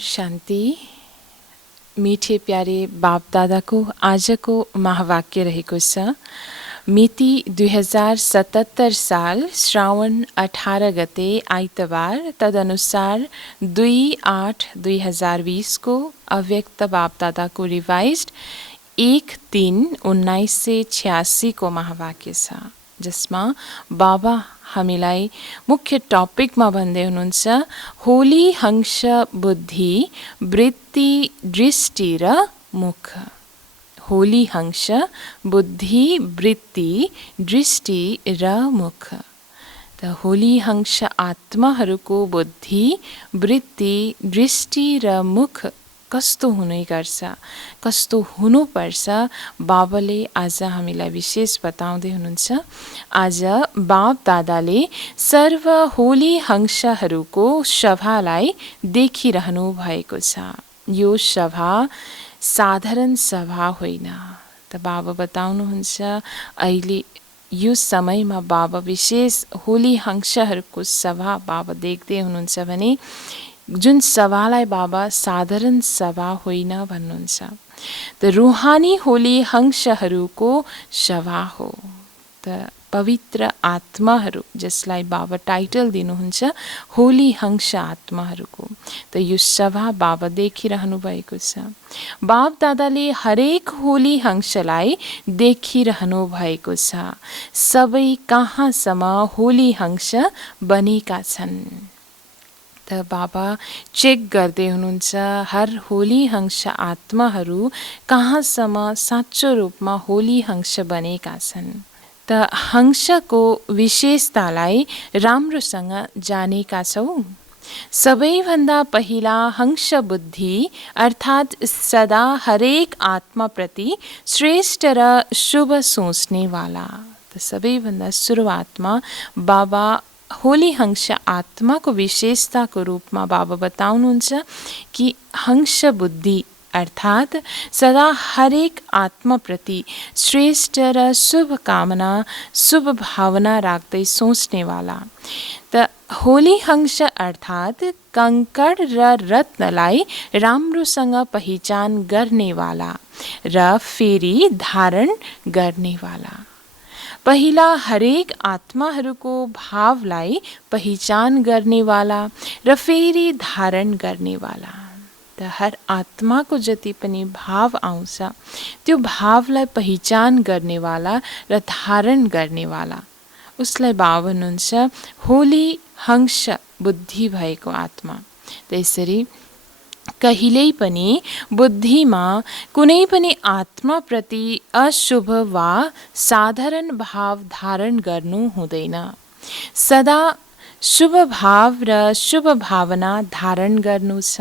शान्ति। मिठे प्यारे बाप दादाको आजको महावाक्य रहेको छ। मिति 2077 साल श्रावण 18 गते आइतबार, तदनुसार 2/8/2020 को अव्यक्त बाप दादाको रिभाइज्ड 1/3/1986 को महावाक्य छ, जसमा बाबा हामीलाई मुख्य टपिकमा भन्दै हुनुहुन्छ, होली हंस बुद्धि वृत्ति दृष्टि र मुख। होली हंस बुद्धि वृत्ति दृष्टि र मुख। त होली हंस आत्माहरूको बुद्धि वृत्ति दृष्टि र मुख कस्तो हुने गर्छ, कस्तो हुनुपर्छ, बाबाले आज हामीलाई विशेष बताउँदै हुनुहुन्छ। आज बाप दादाले सर्व होली हंसहरूको सभालाई देखिरहनु भएको छ। यो सभा साधारण सभा होइन। त बाबा बताउनुहुन्छ, अहिले यो समयमा बाबा विशेष होली हंसहरूको सभा बाबा देख्दै हुनुहुन्छ भने जुन सभालाई बाबा साधारण सभा होइन भन्नुहुन्छ। त रूहानी होली हंसहरूको सभा हो। त पवित्र आत्माहरू, जसलाई बाबा टाइटल दिनुहुन्छ होली हंस आत्माहरूको, त यो सभा बाबा देखिरहनु भएको छ। बाप दादाले हरेक होली हंसलाई देखिरहनु भएको छ। सबै कहाँसम्म होली हंस बनेका छन्। त बाबा चेक गर्दै हुनुहुन्छ, हर होली हंस आत्माहरू कहाँसम्म साँचो रूपमा होली हंस बनेका छन्। त हंसको विशेषतालाई राम्रोसँग जानेका छौ। सबैभन्दा पहिला हंस बुद्धि अर्थात् सदा हरेक आत्माप्रति श्रेष्ठ र शुभ सोच्नेवाला। त सबैभन्दा सुरुवातमा बाबा होली हंस आत्माको विशेषताको रूपमा बाबा बताउनुहुन्छ कि हंस बुद्धि अर्थात् सदा हरेक आत्माप्रति श्रेष्ठ र शुभ कामना शुभ भावना राख्दै सोच्नेवाला। त होली हंस अर्थात् कंकड र रत्नलाई राम्रोसँग पहिचान गर्नेवाला र फेरि धारण गर्नेवाला। पहिला हरेक आत्माहरूको भावलाई पहिचान गर्नेवाला र फेरि धारण गर्नेवाला। त हर आत्माको जति पनि भाव आउँछ त्यो भावलाई पहिचान गर्नेवाला र धारण गर्नेवाला, उसलाई बाबा भन्नुहुन्छ होली हंस बुद्धि भएको आत्मा। त्यसरी कहिल्यै पनि बुद्धिमा कुनै पनि आत्माप्रति अशुभ वा साधारण भाव धारण गर्नु हुँदैन। सदा शुभ भाव र शुभ भावना धारण गर्नु छ।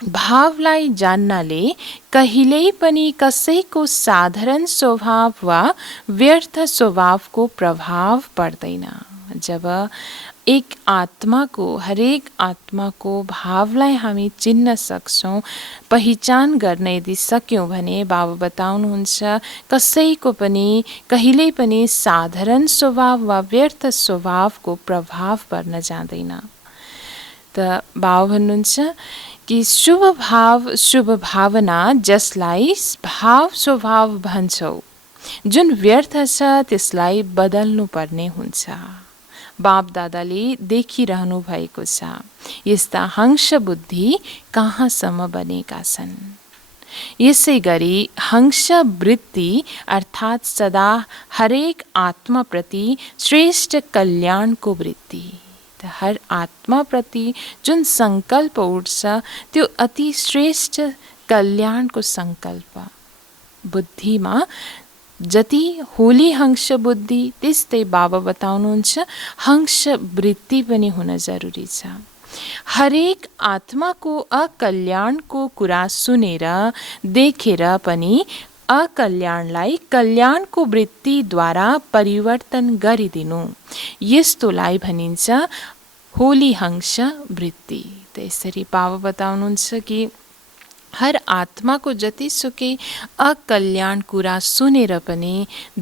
भावलाई जान्नाले कहिल्यै पनि कसैको साधारण स्वभाव वा व्यर्थ स्वभावको प्रभाव पर्दैन। जब एक आत्माको हरेक आत्माको भावलाई हामी चिन्न सक्छौँ, पहिचान गर्न यदि सक्यौँ भने बाबा बताउनुहुन्छ कसैको पनि कहिल्यै पनि साधारण स्वभाव वा व्यर्थ स्वभावको प्रभाव पर्न जाँदैन। त बाबा भन्नुहुन्छ कि शुभ भाव शुभ भावना जसलाई भाव स्वभाव भन्छौ, जुन व्यर्थ छ त्यसलाई बदल्नु पर्ने हुन्छ। बाप दादाले देखिरहनु भएको छ यस्ता हंस बुद्धि कहाँसम्म बनेका छन्। यसै गरी हंस वृत्ति अर्थात् सदा हरेक आत्माप्रति श्रेष्ठ कल्याणको वृत्ति। हर आत्माप्रति जुन संकल्प उठ्छ त्यो अति श्रेष्ठ कल्याणको संकल्प। बुद्धिमा जति होली हंस बुद्धि त्यस्तै बाबा बताउनुहुन्छ हंस वृत्ति पनि हुन जरुरी छ। हरेक आत्माको अकल्याणको कुरा सुनेर देखेर पनि अकल्याणलाई कल्याणको वृत्तिद्वारा परिवर्तन गरिदिनु, यस्तोलाई भनिन्छ होली हंस वृत्ति। त्यसरी बाबा बताउनुहुन्छ कि हर आत्माको जतिसुकै अकल्याण कुरा सुनेर पनि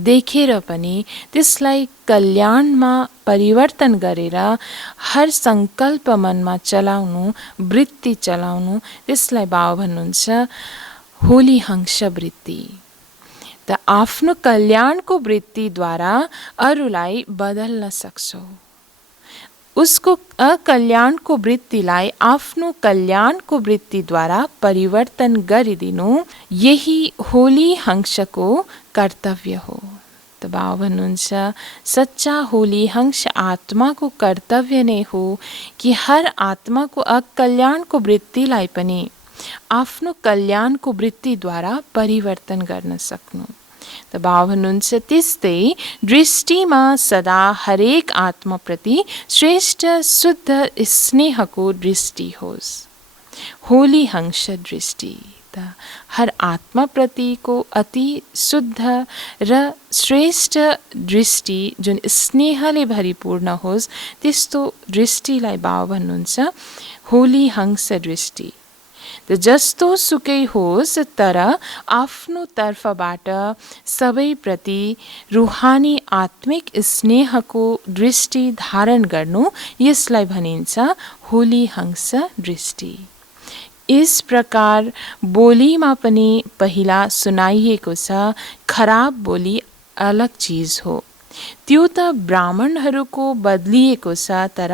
देखेर पनि त्यसलाई कल्याणमा परिवर्तन गरेर हर सङ्कल्प मनमा चलाउनु, वृत्ति चलाउनु, त्यसलाई बाबा भन्नुहुन्छ होली हंस वृत्ति। त आफ्नो कल्याणको वृत्तिद्वारा अरूलाई बदल्न सक्छौ। उसको अकल्याणको वृत्तिलाई आफ्नो कल्याणको वृत्तिद्वारा परिवर्तन गरिदिनु यही होली हंसको कर्तव्य हो। त बाबा भन्नुहुन्छ सच्चा होली हंस आत्माको कर्तव्य नै हो कि हर आत्माको अकल्याणको वृत्तिलाई पनि आफ्नो कल्याणको वृत्तिद्वारा परिवर्तन गर्न सक्नु। त बाबा भन्नुहुन्छ त्यस्तै दृष्टिमा सदा हरेक आत्माप्रति श्रेष्ठ शुद्ध स्नेहको दृष्टि होस्, होली हंस दृष्टि। त हर आत्माप्रतिको अति शुद्ध र श्रेष्ठ दृष्टि जुन स्नेहले भरिपूर्ण होस्, त्यस्तो दृष्टिलाई बाबा भन्नुहुन्छ होली हंस दृष्टि। त जस्तो सुकै होस् तर आफ्नो तर्फबाट सबैप्रति रूहानी आत्मिक स्नेहको दृष्टि धारण गर्नु, यसलाई भनिन्छ होली हंस दृष्टि। इस प्रकार बोलीमा पनि पहिला सुनाइएको छ खराब बोली अलग चीज हो, त्यो त ब्राह्मणहरूको बदलिएको छ, तर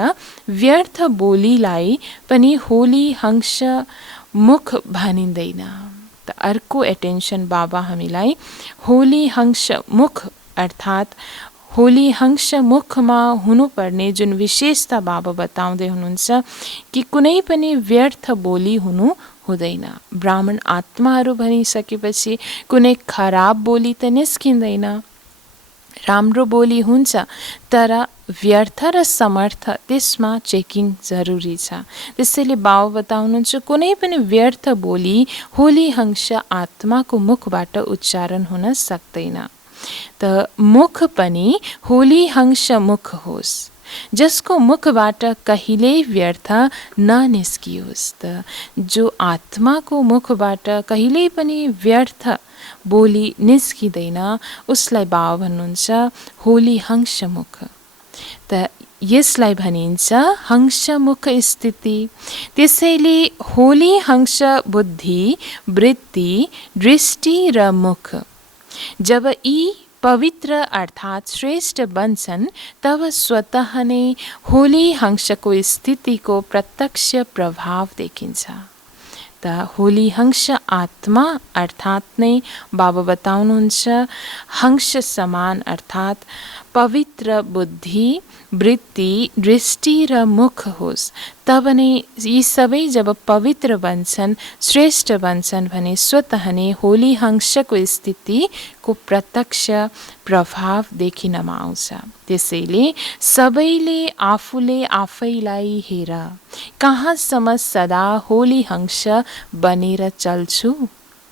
व्यर्थ बोलीलाई पनि होली हंस मुख भनिँदैन। त अर्को एटेन्सन बाबा हामीलाई होली हंस मुख अर्थात् होली हंस मुखमा हुनुपर्ने जुन विशेषता बाबा बताउँदै हुनुहुन्छ कि कुनै पनि व्यर्थ बोली हुनु हुँदैन। ब्राह्मण आत्माहरू भनिसकेपछि कुनै खराब बोली त निस्किँदैन, राम्रो बोली हुन्छ, तर व्यर्थ र समर्थ त्यसमा चेकिङ जरुरी छ। त्यसैले बाबा बताउनुहुन्छ कुनै पनि व्यर्थ बोली होली हंस आत्माको मुखबाट उच्चारण हुन सक्दैन। त मुख पनि होली हंस मुख होस्, जसको मुखबाट कहिल्यै व्यर्थ ननिस्कियोस्। त जो आत्माको मुखबाट कहिल्यै पनि व्यर्थ बोली निस्किँदैन, उसलाई बाबा भन्नुहुन्छ होली हंस मुख। त यसलाई भनिन्छ हंसमुख स्थिति। त्यसैले होली हंस बुद्धि, वृत्ति, दृष्टि र मुख जब यी पवित्र अर्थात् श्रेष्ठ बन्छन्, तब स्वतः नै होली हंसको स्थितिको प्रत्यक्ष प्रभाव देखिन्छ। त होली हंस आत्मा अर्थात् नै बाबा बताउनुहुन्छ हंस समान अर्थात् पवित्र बुद्धि, वृत्ति, दृष्टि र मुख होस्। तब नै यी सबै जब पवित्र बन्छन्, श्रेष्ठ बन्छन् भने स्वतः नै होली हंसको स्थितिको प्रत्यक्ष प्रभाव देखिनमा आउँछ। त्यसैले सबैले आफूले आफैलाई हेर, कहाँसम्म सदा होली हंस बनेर चल्छु।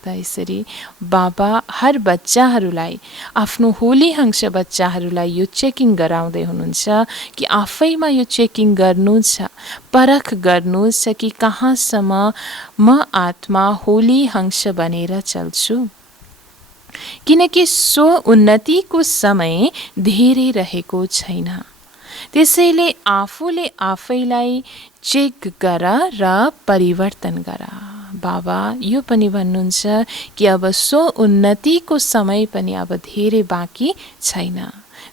त यसरी बाबा हर बच्चाहरूलाई, आफ्नो होली हंस बच्चाहरूलाई यो चेकिङ गराउँदै हुनुहुन्छ कि आफैमा यो चेकिङ गर्नु छ, परख गर्नु छ कि कहाँसम्म म आत्मा होली हंस बनेर चल्छु। किनकि सो उन्नतिको समय धेरै रहेको छैन। त्यसैले आफूले आफैलाई चेक गर र परिवर्तन गर। बाबा यो पनि भन्नुहुन्छ कि अब सो उन्नतिको समय पनि अब धेरै बाँकी छैन।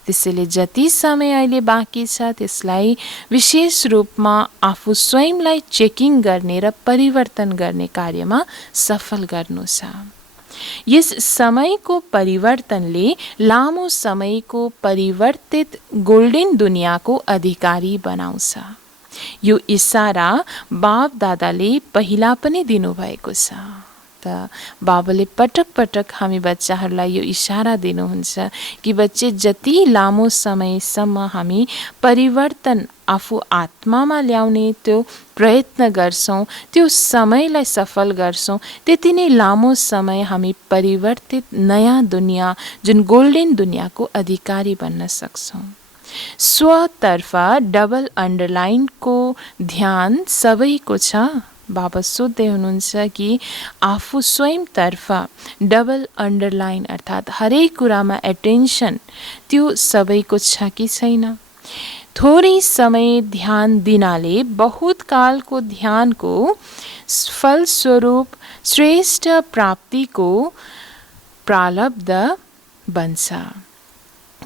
त्यसैले जति समय अहिले बाँकी छ त्यसलाई विशेष रूपमा आफू स्वयंलाई चेकिङ गर्ने र परिवर्तन गर्ने कार्यमा सफल गर्नु छ। यस समयको परिवर्तनले लामो समयको परिवर्तित गोल्डन दुनियाँको अधिकारी बनाउँछ। यो इसारा बाप दादाले पहिला पनि दिनुभएको छ। त बाबाले पटक पटक हामी बच्चाहरूलाई यो इसारा दिनुहुन्छ कि बच्चे जति लामो समयसम्म हामी परिवर्तन आफू आत्मामा ल्याउने त्यो प्रयत्न गर्छौँ, त्यो समयलाई सफल गर्छौँ, त्यति नै लामो समय हामी परिवर्तित नयाँ दुनियाँ जुन गोल्डन दुनियाँको अधिकारी बन्न सक्छौँ। स्वतर्फ डबल अन्डरलाइनको ध्यान सबैको छ। बाबा सोध्दै हुनुहुन्छ कि आफू स्वयंतर्फ डबल अन्डरलाइन अर्थात् हरेक कुरामा एटेन्सन त्यो सबैको छ कि छैन। थोरै समय ध्यान दिनाले बहुत कालको ध्यानको फलस्वरूप श्रेष्ठ प्राप्तिको प्रारब्ध बन्छ।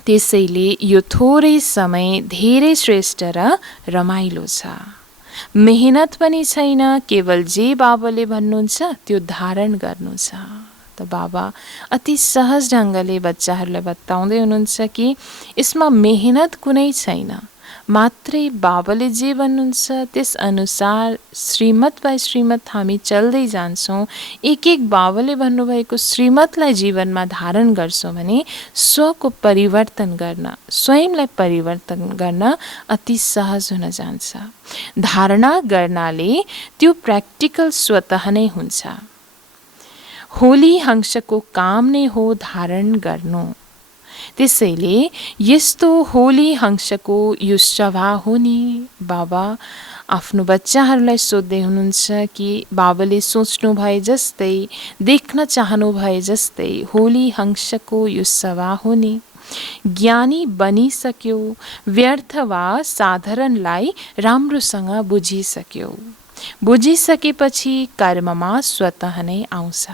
त्यसैले यो थोरै समय धेरै श्रेष्ठ र रमाइलो छ। मेहनत पनि छैन, केवल जे बाबाले भन्नुहुन्छ त्यो धारण गर्नु छ। त बाबा अति सहज ढङ्गले बच्चाहरूलाई बताउँदै हुनुहुन्छ कि यसमा मेहनत कुनै छैन, मात्रै बाबाले जे भन्नुहुन्छ त्यस अनुसार श्रीमत बाई श्रीमत हामी चल्दै जान्छौँ। एक एक बाबाले भन्नुभएको श्रीमतलाई जीवनमा धारण गर्छौँ भने स्वको परिवर्तन गर्न, स्वयंलाई परिवर्तन गर्न अति सहज हुन जान्छ। धारणा गर्नाले त्यो प्र्याक्टिकल स्वतः नै हुन्छ। होली हंसको काम नै हो धारण गर्नु। त्यसैले यस्तो होली हंसको यो सभा हो नि। बाबा आफ्नो बच्चाहरूलाई सोध्दै हुनुहुन्छ कि बाबाले सोच्नु भए जस्तै, देख्न चाहनु भए जस्तै होली हंसको यो सभा हो नि। ज्ञानी बनिसक्यो, व्यर्थ वा साधारणलाई राम्रोसँग बुझिसक्यो। बुझिसकेपछि कर्ममा स्वतः नै आउँछ।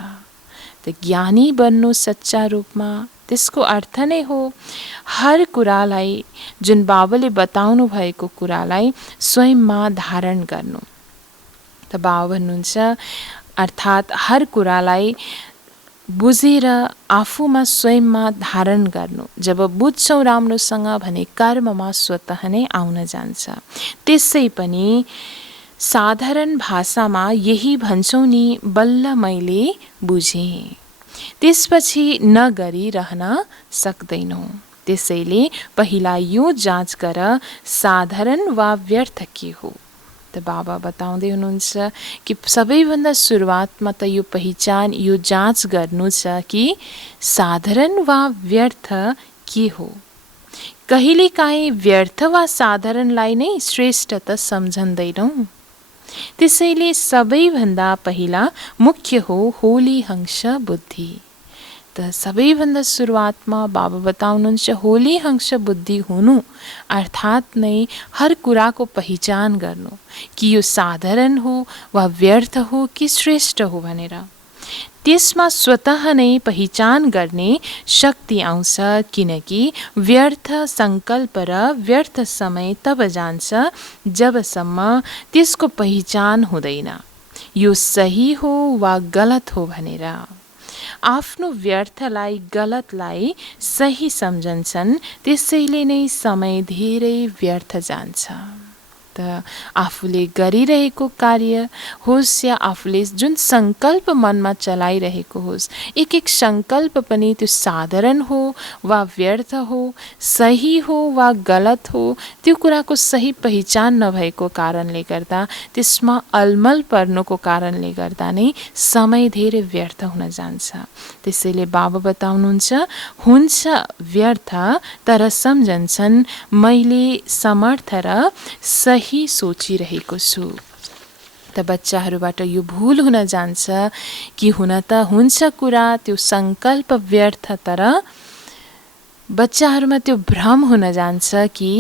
त ज्ञानी बन्नु सच्चा रूपमा त्यसको अर्थ नै हो हर कुरालाई, जुन बाबाले बताउनु भएको कुरालाई स्वयंमा धारण गर्नु। त बाबा भन्नुहुन्छ अर्थात् हर कुरालाई बुझेर आफूमा स्वयंमा धारण गर्नु। जब बुझ्छौँ राम्रोसँग भने कर्ममा स्वतः नै आउन जान्छ। त्यसै पनि साधारण भाषामा यही भन्छौँ नि, बल्ल मैले बुझेँ, त्यसपछि नगरिरहन सक्दैनौँ। त्यसैले पहिला यो जाँच गर साधारण वा व्यर्थ के हो। त बाबा बताउँदै हुनुहुन्छ कि सबैभन्दा सुरुवातमा त यो पहिचान, यो जाँच गर्नु छ कि साधारण वा व्यर्थ के हो। कहिलेकाहीँ व्यर्थ वा साधारणलाई नै श्रेष्ठ त सम्झँदैनौँ। त्यसैले सबैभन्दा पहिला मुख्य हो होली हंस बुद्धि। त सबैभन्दा सुरुवातमा बाबा बताउनुहुन्छ होली हंस बुद्धि हुनु अर्थात् नै हर कुराको पहिचान गर्नु कि यो साधारण हो वा व्यर्थ हो कि श्रेष्ठ हो भनेर। त्यसमा स्वतः नै पहिचान गर्ने शक्ति आउँछ, किनकि व्यर्थ सङ्कल्प र व्यर्थ समय तब जान्छ जबसम्म त्यसको पहिचान हुँदैन यो सही हो वा गलत हो भनेर। आफ्नो व्यर्थलाई गलतलाई सही सम्झन्छन्, त्यसैले नै समय धेरै व्यर्थ जान्छ। त आफूले गरिरहेको कार्य होस् या आफूले जुन सङ्कल्प मनमा चलाइरहेको होस्, एक एक सङ्कल्प पनि त्यो साधारण हो वा व्यर्थ हो, सही हो वा गलत हो, त्यो कुराको सही पहिचान नभएको कारणले गर्दा, त्यसमा अलमल पर्नुको कारणले गर्दा नै समय धेरै व्यर्थ हुन जान्छ। त्यसैले बाबा बताउनुहुन्छ हुन्छ व्यर्थ तर सम्झन्छन् मैले समर्थ र सही सोचिरहेको छु। त बच्चाहरूबाट यो भुल हुन जान्छ कि हुन त हुन्छ कुरा त्यो सङ्कल्प व्यर्थ, तर बच्चाहरूमा त्यो भ्रम हुन जान्छ कि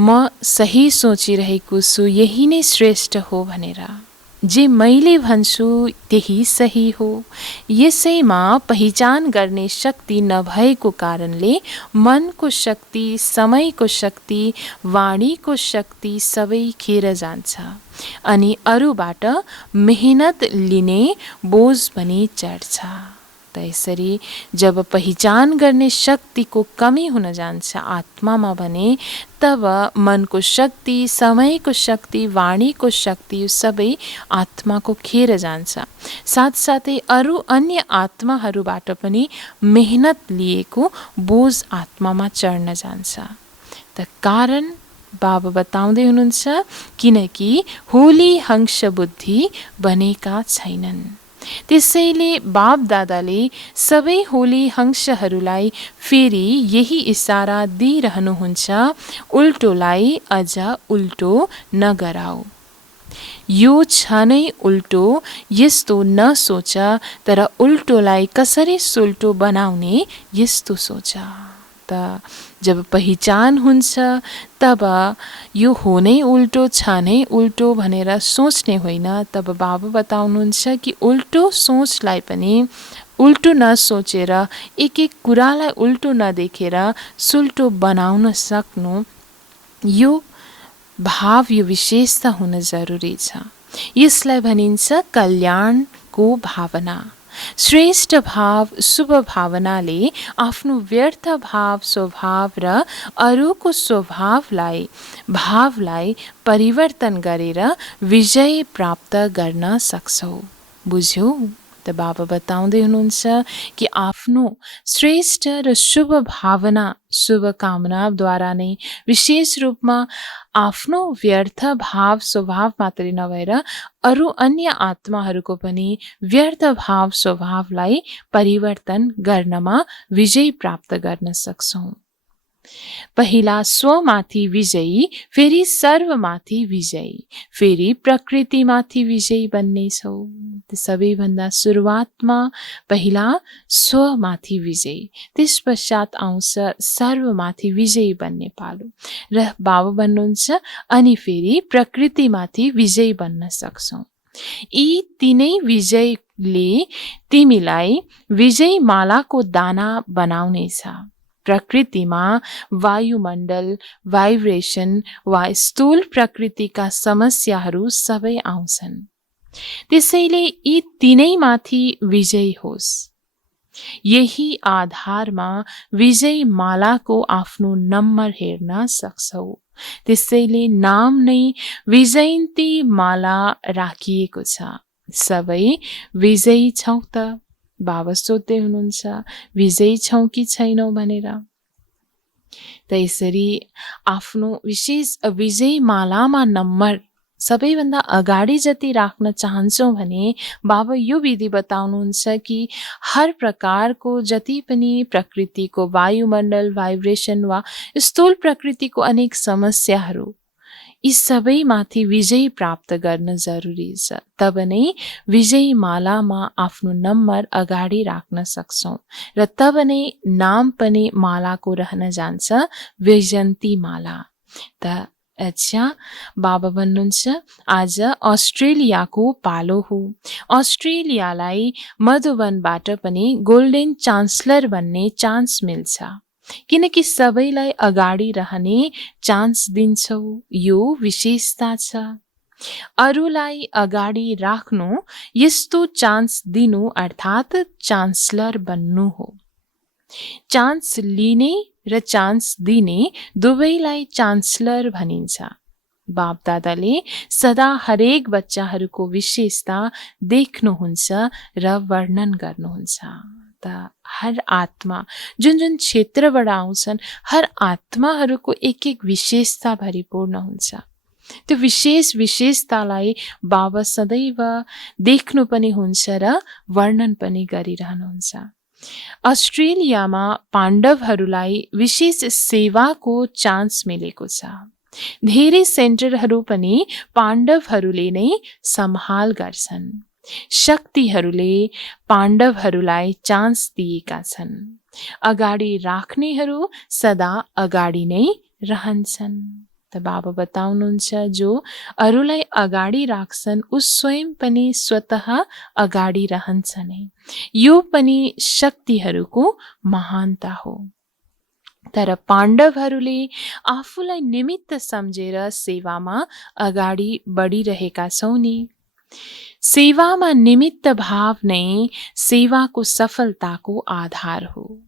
म सही सोचिरहेको छु, यही नै श्रेष्ठ हो भनेर। जे मैले भन्छु त्यही सही हो। यसैमा पहिचान गर्ने शक्ति नभएको कारणले मनको शक्ति, समयको शक्ति, वाणीको शक्ति सबै खेर जान्छ अनि अरूबाट मेहनत लिने बोझ पनि चढ्छ। त यसरी जब पहिचान गर्ने शक्तिको कमी हुन जान्छ आत्मामा भने तब मनको शक्ति, समयको शक्ति, वाणीको शक्ति यो सबै आत्माको खेर जान्छ। साथसाथै अरू अन्य आत्माहरूबाट पनि मेहनत लिएको बोझ आत्मामा चढ्न जान्छ। त कारण बाबा बताउँदै हुनुहुन्छ किनकि होली हंस बुद्धि बनेका छैनन्। त्यसैले बाप दादाले सबै होली हंसहरूलाई फेरि यही इसारा दिइरहनुहुन्छ, उल्टोलाई अझ उल्टो नगराऊ। यो छ नै उल्टो, यस्तो नसोच, तर उल्टोलाई कसरी सुल्टो बनाउने यस्तो सोच। त जब पहिचान हुन्छ तब यो हो नै उल्टो, छ नै उल्टो भनेर सोच्ने होइन। तब बाबा बताउनुहुन्छ कि उल्टो सोचलाई पनि उल्टो नसोचेर, एक एक कुरालाई उल्टो नदेखेर सुल्टो बनाउन सक्नु, यो भाव, यो विशेषता हुन जरुरी छ। यसलाई भनिन्छ कल्याणको भावना। श्रेष्ठ भाव, शुभ भावनाले आफ्नो व्यर्थ भाव, स्वभाव र अरूको भावलाई परिवर्तन गरेर विजय प्राप्त गर्न सक्छौ। बुझ्यौ? त बाबा बताउँदै हुनुहुन्छ कि आफ्नो श्रेष्ठ र शुभ भावना, शुभकामनाद्वारा नै विशेष रूपमा आफ्नो व्यर्थ भाव, स्वभाव मात्रै नभएर अरू अन्य आत्माहरूको पनि व्यर्थ भाव, स्वभावलाई परिवर्तन गर्नमा विजय प्राप्त गर्न सक्छौँ। पहिला स्वमाथि विजयी, फेरि सर्वमाथि विजयी, फेरि प्रकृतिमाथि विजयी बन्नेछौ। सबैभन्दा सुरुवातमा पहिला स्वमाथि विजयी, त्यस पश्चात आउँछ सर्वमाथि विजयी बन्ने पालो। र बाबा भन्नुहुन्छ अनि फेरि प्रकृतिमाथि विजयी बन्न सक्छौ। यी तीनै विजयले तिमीलाई विजय मालाको दाना बनाउनेछ। प्रकृतिमा वायुमण्डल, भाइब्रेसन वा स्थूल प्रकृतिका समस्याहरू सबै आउँछन्। त्यसैले यी तीनैमाथि विजय होस्। यही आधारमा विजय मालाको आफ्नो नम्बर हेर्न सक्छौ। त्यसैले नाम नै विजयन्ती माला राखिएको छ। सबै विजयी छौ त? बाबा सोध्दै हुनुहुन्छ, विजयी छौ कि छैनौ भनेर। त यसरी आफ्नो विशेष विजय मालामा नम्बर सबैभन्दा अगाडि जति राख्न चाहन्छौँ भने बाबा यो विधि बताउनुहुन्छ कि हर प्रकारको जति पनि प्रकृतिको वायुमण्डल, भाइब्रेसन वा स्थूल प्रकृतिको अनेक समस्याहरू, यी सबैमाथि विजय प्राप्त गर्न जरुरी छ। तब नै विजय मालामा आफ्नो नम्बर अगाडि राख्न सक्छौँ र तब नै नाम पनि मालाको रहन जान्छ, विजयन्ती माला। त अच्छा, बाबा भन्नुहुन्छ आज अस्ट्रेलियाको पालो हो। अस्ट्रेलियालाई मधुबनबाट पनि गोल्डन चान्सलर बन्ने चान्स मिल्छ, किनकि सबैलाई अगाडि रहने चान्स दिन्छौ। यो विशेषता छ। अरूलाई अगाडि राख्नु, यस्तो चान्स दिनु अर्थात् चान्सलर बन्नु हो। चान्स लिने र चान्स दिने दुवैलाई चान्सलर भनिन्छ। बाप दादाले सदा हरेक बच्चाहरूको विशेषता देख्नुहुन्छ र वर्णन गर्नुहुन्छ। त हर आत्मा जुन जुन क्षेत्रबाट आउँछन्, हर आत्माहरूको एक एक विशेषता भरिपूर्ण हुन्छ। त्यो विशेषतालाई बाबा सदैव देख्नु पनि हुन्छ र वर्णन पनि गरिरहनुहुन्छ। अस्ट्रेलियामा पाण्डवहरूलाई विशेष सेवाको चान्स मिलेको छ। धेरै सेन्टरहरू पनि पाण्डवहरूले नै सम्हाल गर्छन्। शक्तिहरूले पाण्डवहरूलाई चान्स दिएका छन्। अगाडि राख्नेहरू सदा अगाडि नै रहन्छन्। त बाबा बताउनुहुन्छ जो अरूलाई अगाडि राख्छन्, उस स्वयं पनि स्वतः अगाडि रहन्छ नै। यो पनि शक्तिहरूको महानता हो। तर पाण्डवहरूले आफूलाई निमित्त सम्झेर सेवामा अगाडि बढिरहेका छौँ नि। सेवामा निमित्त भाव नै सेवाको सफलताको आधार हो।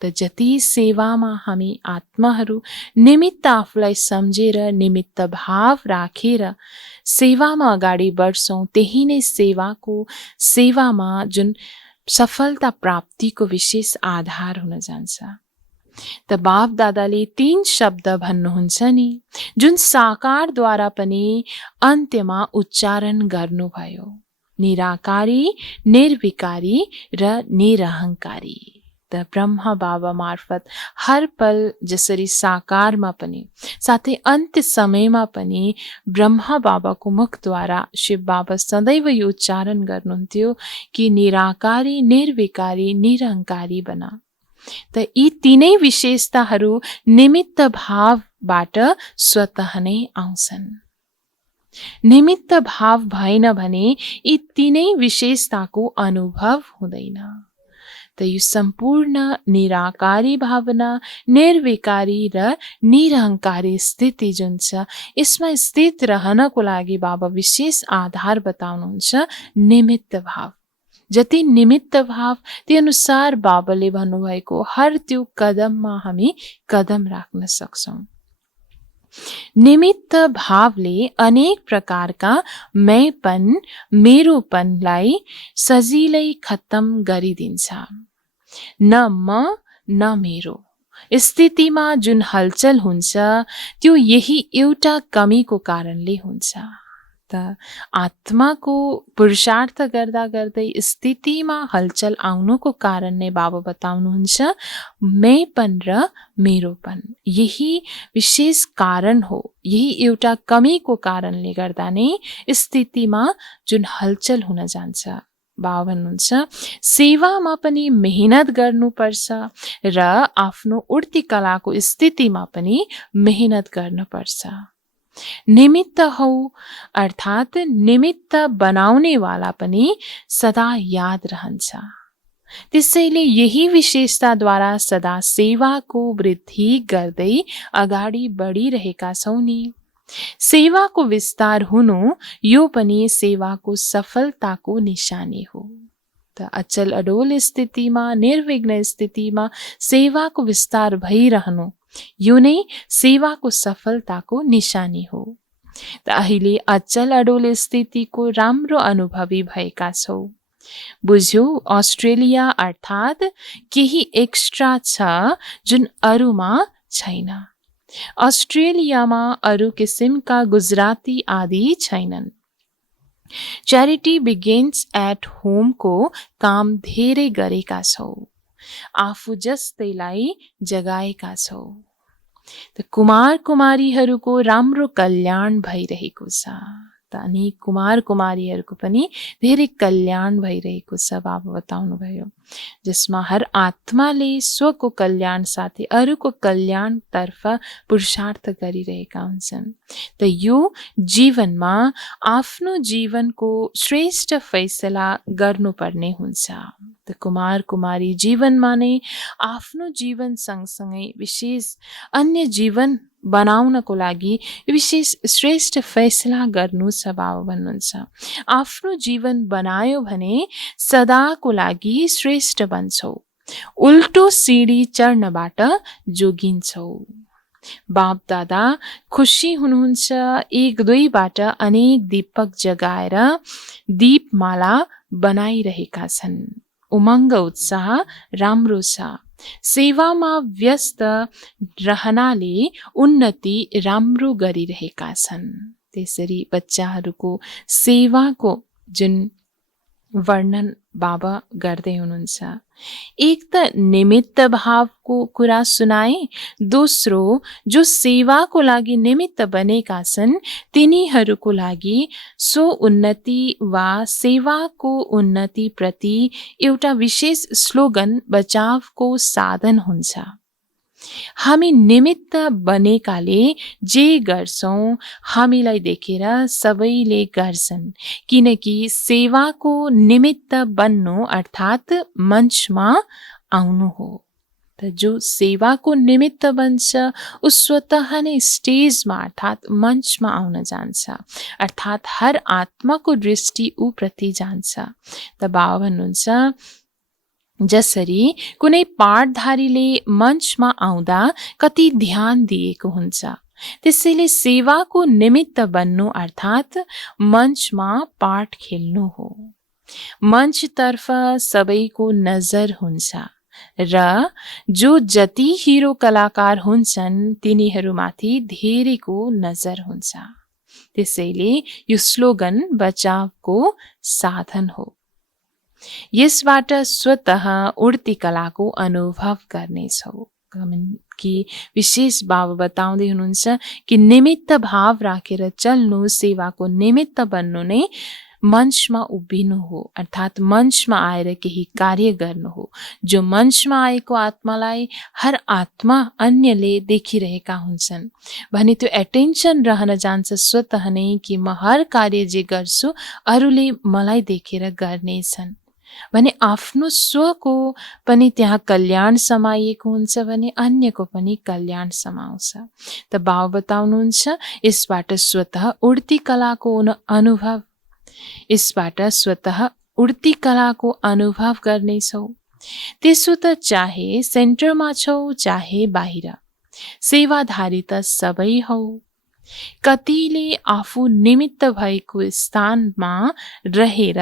त जति सेवामा हामी आत्माहरू निमित्त आफूलाई सम्झेर निमित्त भाव राखेर सेवामा अगाडि बढ्छौँ, त्यही नै सेवामा जुन सफलता प्राप्तिको विशेष आधार हुन जान्छ। त बाप दादाले 3 शब्द भन्नुहुन्छ नि, जुन साकारद्वारा पनि अन्त्यमा उच्चारण गर्नुभयो, निराकारी, निर्विकारी र निरहङ्कारी। त त ब्रह्मा बाबा मार्फत हर पल जसरी साकारमा पनि साथै अन्त्य समयमा पनि ब्रह्मा बाबाको मुखद्वारा शिव बाबा सदैव यो उच्चारण गर्नुहुन्थ्यो कि निराकारी, निर्विकारी, निरहङ्कारी बना। त यी तीनै विशेषताहरू निमित्त भावबाट स्वतः नै आउँछन्। निमित्त भाव भएन भने यी तीनै विशेषताको अनुभव हुँदैन। त यो सम्पूर्ण निराकारी भावना, निर्विकारी र निरहङ्कारी स्थिति जुन छ, यसमा स्थित रहनको लागि बाबा विशेष आधार बताउनुहुन्छ निमित्त भाव। जति निमित्त भाव त्यो अनुसार बाबाले भन्नुभएको हर त्यो कदममा हामी कदम राख्न सक्छौँ। निमित्त भावले अनेक प्रकारका मैपन, मेरोपनलाई सजिलै खत्तम गरिदिन्छ। न म न मेरो स्थितिमा जुन हलचल हुन्छ त्यो यही एउटा कमीको कारणले हुन्छ। त आत्माको पुरुषार्थ गर्दा गर्दै स्थितिमा हलचल आउनुको कारण नै बाबा बताउनुहुन्छ मैपन र मेरोपन यही विशेष कारण हो। यही एउटा कमीको कारणले गर्दा नै स्थितिमा जुन हलचल हुन जान्छ। बाबा भन्नुहुन्छ सेवामा पनि मेहनत गर्नुपर्छ र आफ्नो उड्ती कलाको स्थितिमा पनि मेहनत गर्नुपर्छ। निमित्त हौ अर्थात् निमित्त बनाउनेवाला पनि सदा याद रहन्छ। त्यसैले यही विशेषताद्वारा सदा सेवाको वृद्धि गर्दै अगाडि बढिरहेका छौँ नि। सेवाको विस्तार हुनु यो पनि सेवाको सफलताको निशानी हो। त अचल अडोल स्थितिमा, निर्विघ्न स्थितिमा सेवाको विस्तार भइरहनु यो नै सेवाको सफलताको निशानी हो। त अहिले अचल अडोल स्थितिको राम्रो अनुभवी भएका छौ। बुझ्यौ, अस्ट्रेलिया अर्थात् केही एक्स्ट्रा छ जुन अरूमा छैन। अस्ट्रेलियामा अरू किसिमका गुजराती आदि छैनन्। च्यारिटी बिगिन्स एट होमको काम धेरै गरेका छौ। आफू जस्तैलाई जगाएका छौ। त कुमार कुमारीहरूको राम्रो कल्याण भइरहेको छ। त अनि कुमार कुमारीहरूको पनि धेरै कल्याण भइरहेको छ बाबा बताउनु भयो। जसमा हर आत्माले स्वको कल्याण साथै अरूको कल्याणतर्फ पुरुषार्थ गरिरहेका हुन्छन्। त यो जीवनमा आफ्नो जीवनको श्रेष्ठ फैसला गर्नुपर्ने हुन्छ। त कुमार कुमारी जीवनमा नै आफ्नो जीवन सँगसँगै विशेष अन्य जीवन बनाउनको लागि विशेष श्रेष्ठ फैसला गर्नु छ। बाबा भन्नुहुन्छ आफ्नो जीवन बनायो भने सदाको लागि श्रेष्ठ बन्छौ। उल्टो सिडी चढ्नबाट जोगिन्छौ। बाप दादा खुसी हुनुहुन्छ। 1-2बाट अनेक दीपक जगाएर दीपमाला बनाइरहेका छन्। उमङ्ग उत्साह राम्रो छ। सेवामा व्यस्त रहनाले उन्नति राम्रो गरिरहेका छन्। त्यसरी बच्चाहरूको सेवाको जुन वर्णन बाबा गर्दै हुनुहुन्छ। एक त निमित्त भावको कुरा सुनाए, दोस्रो जो सेवाको लागि निमित्त बनेका छन् तिनीहरूको लागि सो उन्नति वा सेवाको उन्नति प्रति एउटा विशेष स्लोगन बचावको साधन हुन्छ। हामी निमित्त बनेकाले जे गर्छौं हामीलाई देखेर सबैले गर्छन्। किनकि सेवाको निमित्त बन्नु अर्थात् मञ्चमा आउनु हो। त जो सेवाको निमित्त बन्छ उ स्वतः नै स्टेजमा अर्थात् मञ्चमा आउन जान्छ। अर्थात् हर आत्माको दृष्टि ऊ प्रति जान्छ। त बाबा भन्नुहुन्छ जसरी कुनै पाठधारीले मञ्चमा आउँदा कति ध्यान दिएको हुन्छ, त्यसैले सेवाको निमित्त बन्नु अर्थात् मञ्चमा पाठ खेल्नु हो। मञ्चतर्फ सबैको नजर हुन्छ र जो जति हिरो कलाकार हुन्छन् तिनीहरूमाथि धेरैको नजर हुन्छ। त्यसैले यो स्लोगन बचावको साधन हो। यसबाट स्वतः उड्ती कलाको अनुभव गर्नेछौ। कि विशेष बाबा बताउँदै हुनुहुन्छ कि निमित्त भाव राखेर चल्नु, सेवाको निमित्त बन्नु नै मञ्चमा उभिनु हो, अर्थात् मञ्चमा आएर केही कार्य गर्नु हो। जो मञ्चमा आएको आत्मालाई हर आत्मा अन्यले देखिरहेका हुन्छन् भने त्यो एटेन्सन रहन जान्छ स्वतः नै कि म हर कार्य जे गर्छु अरूले मलाई देखेर गर्नेछन् भने आफ्नो स्वको पनि त्यहाँ कल्याण समाइएको हुन्छ भने अन्यको पनि कल्याण समाउँछ। त बाबा बताउनुहुन्छ यसबाट स्वतः उड्ती कलाको अनुभव, यसबाट स्वतः उड्ती कलाको अनुभव गर्नेछौ। त्यसो त चाहे सेन्टरमा छौ चाहे बाहिर, सेवाधारी त सबै हौ। कतिले आफू निमित्त भएको स्थानमा रहेर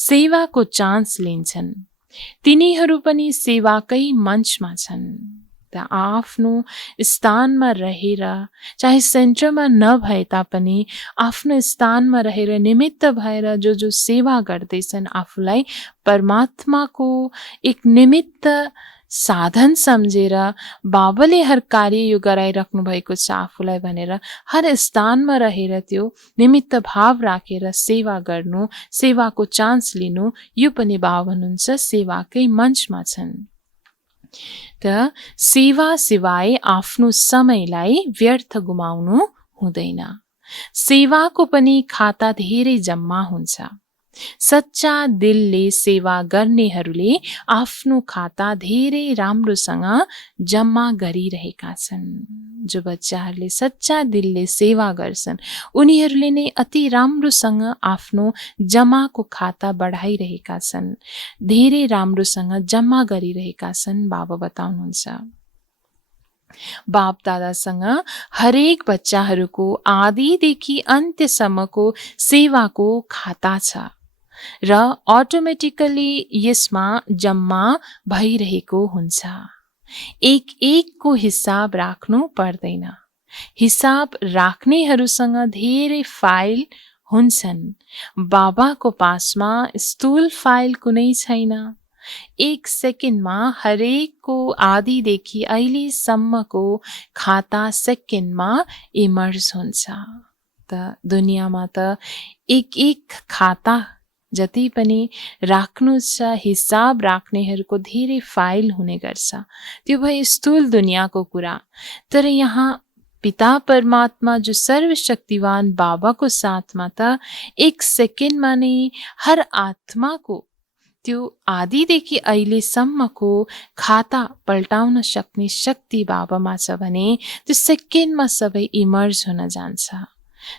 सेवाको चान्स लिन्छन्, तिनीहरू पनि सेवाकै मञ्चमा छन्। त आफ्नो स्थानमा रहेर, चाहे सेन्टरमा नभए तापनि आफ्नो स्थानमा रहेर निमित्त भएर जो सेवा गर्दैछन्, आफूलाई परमात्माको एक निमित्त साधन सम्झेर बाबाले हर कार्य यो गराइराख्नु भएको छ आफूलाई भनेर हर स्थानमा रहेर त्यो निमित्त भाव राखेर सेवा गर्नु, सेवाको चान्स लिनु, यो पनि बाबा भन्नुहुन्छ सेवाकै मञ्चमा छन्। त सेवा सिवाय आफ्नो समयलाई व्यर्थ गुमाउनु हुँदैन। सेवाको पनि खाता धेरै जम्मा हुन्छ। सच्चा दिलले सेवा गर्नेहरूले आफ्नो खाता धेरै राम्रोसँग जम्मा गरिरहेका छन्। जो बच्चाहरूले सच्चा दिलले सेवा गर्छन् उनीहरूले नै अति राम्रोसँग आफ्नो जम्माको खाता बढाइरहेका छन्, धेरै राम्रोसँग जम्मा गरिरहेका छन्। बाबा बताउनुहुन्छ बाप दादासँग हरेक बच्चाहरूको आदिदेखि अन्त्यसम्मको सेवाको खाता छ र अटोमेटिकली यसमा जम्मा भइरहेको हुन्छ। एक एकको हिसाब राख्नु पर्दैन। हिसाब राख्नेहरूसँग धेरै फाइल हुन्छन्। बाबाको पासमा स्थूल फाइल कुनै छैन। एक सेकेन्डमा हरेकको आदिदेखि अहिलेसम्मको खाता सेकेन्डमा इमर्ज हुन्छ। त दुनियाँमा त एक खाता जति पनि राख्नु छ, हिसाब राख्नेहरूको धेरै फाइल हुने गर्छ। त्यो भए स्थूल दुनियाँको कुरा। तर यहाँ पिता परमात्मा जो सर्वशक्तिवान बाबाको साथमा त एक सेकेन्डमा नै हर आत्माको त्यो आदिदेखि अहिलेसम्मको खाता पल्टाउन सक्ने शक्ति बाबामा छ भने त्यो सेकेन्डमा सबै इमर्ज हुन जान्छ।